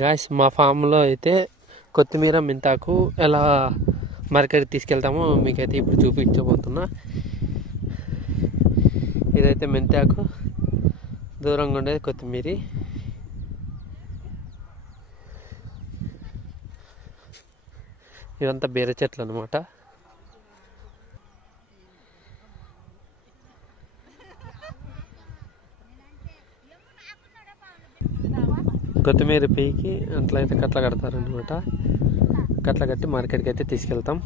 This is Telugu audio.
గాయ్స్ మా ఫామ్లో అయితే కొత్తిమీర మెంతాకు ఎలా మార్కెట్కి తీసుకెళ్తామో మీకైతే ఇప్పుడు చూపించబోతున్నా. ఇదైతే మెంతాకు, దూరంగా ఉండేది కొత్తిమీర. ఇదంతా బీర చెట్లు అనమాట. కొత్తిమీర పీకి అట్లయితే కట్ల కడతారనమాట. కట్ల కట్టి మార్కెట్కి అయితే తీసుకెళ్తాం.